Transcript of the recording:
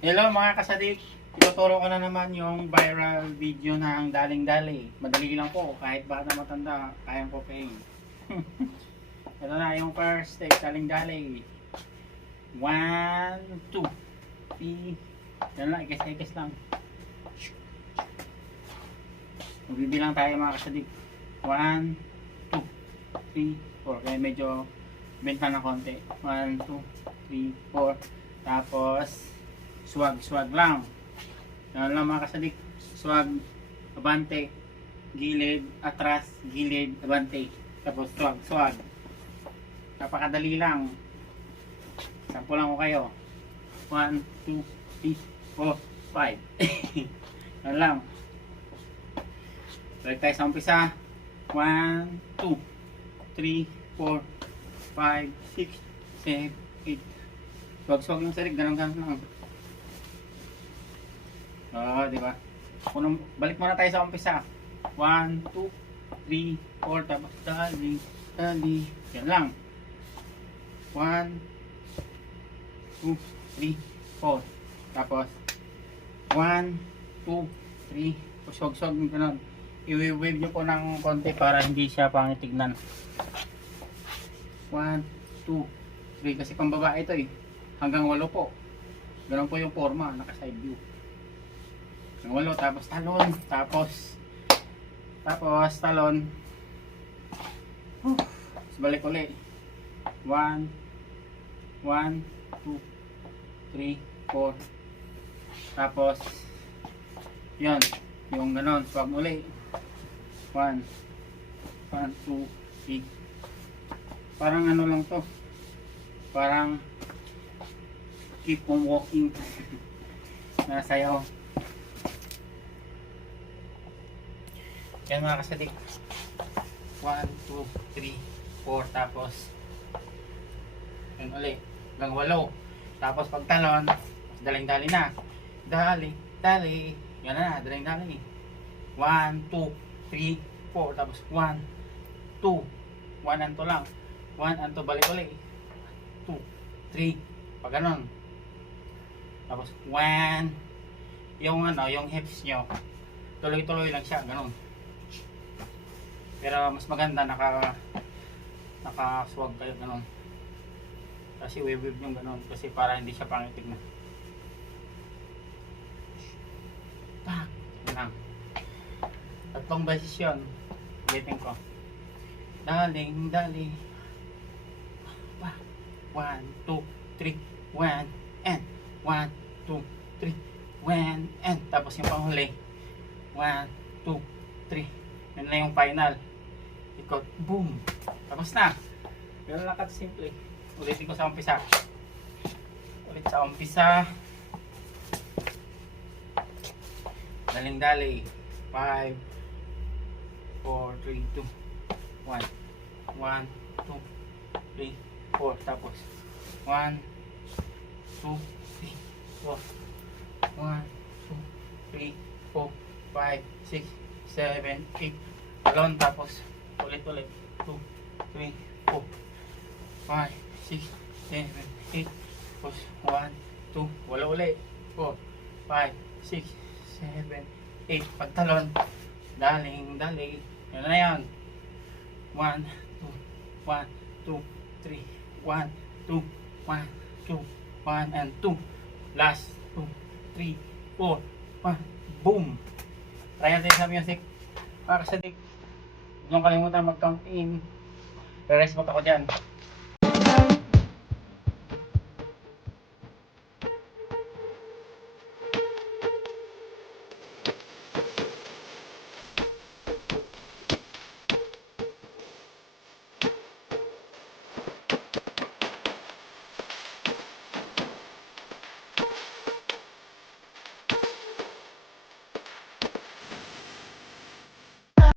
Hello mga kasadik, ituturo ko na naman yung viral video ng daling-dali. Madali lang po, kahit bata matanda, kayang kopein. Ito na yung first step, daling-dali. 1, 2, 3, yan lang, ikis-ikis lang. Magbibilang tayo mga kasadik. 1, 2, 3, 4. Kaya medyo benta na konti. 1, 2, 3, 4. Tapos swag lang. Yan lang mga kasadik. Swag, abante, gilid, atras, gilid, abante. Tapos swag. Napakadali lang. Sampulan ko kayo. 1, 2, 3, 4, 5. Yan lang. Balik tayo sa umpisa. 1, 2, 3, 4, 5, 6, 7, 8. Swag yung sarig. Ganun lang. Diba? Balik muna tayo sa umpisa. 1, 2, 3, 4. Tapos dali. Yan lang. 1, 2, 3, 4. Tapos 1, 2, 3. Swag yung ganun. I-wave nyo po ng konti para hindi siya pangitignan. 1, 2, 3. Kasi pang babae ito eh. Hanggang 8 po. Ganun po yung forma. Naka side view. Ang 8, tapos talon, tapos talon. Tapos balik ulit. 1, 2, 3, 4. Tapos yun, yung ganon, swag ulit. 1, 2, 3. Parang ano lang to, parang keep on walking. Nasayaw. Yan mga kasadik. 1, 2, 3, 4. Tapos yun ulit. Hanggang 8. Tapos pag talon, daling-dali na. Dali. Yan na, daling-dali. 1, 2, 3, 4. Tapos 1, 2. 1 anto lang. 1 anto balik ulit. 2, 3. Pag ganon. Tapos 1. Yung hips nyo, tuloy-tuloy lang siya. Ganon. Pero mas maganda naka-swag kayo ganon. Kasi wave yung ganon. Kasi para hindi siya pangitig na. Tak. Yan lang. 3 beses yun. Ulitin ko. Daling. 1, 2, 3. 1 and 1, 2, 3. 1 and. Tapos yung panghuli. 1, 2, 3. Yan na yung final. Ikot, boom. Tapos na. Ganun lang simple. Ulitin ko sa umpisa. Ulit sa umpisa. Daling-dali. 5, 4, 3, 2, 1. 1, 2, 3, 4. Tapos 1, 2, 3, 4. 1, 2, 3, 4, 5, 6, 7, 8. Talon, tapos ulit 2, 3, 4, 5, 6, 7, 8. Tapos 1, 2, wala ulit 4, 5, 6, 7, 8. Pagtalon, daling-dali. Yan na yan. 1, 2, 3, 1, 2, 1, 2, 1 and 2. Last 2, 3, 4, 1. Boom. Try natin sa music. Para sa dik. Huwag niyong kalimutan mag-count in. Re-rest back ako dyan.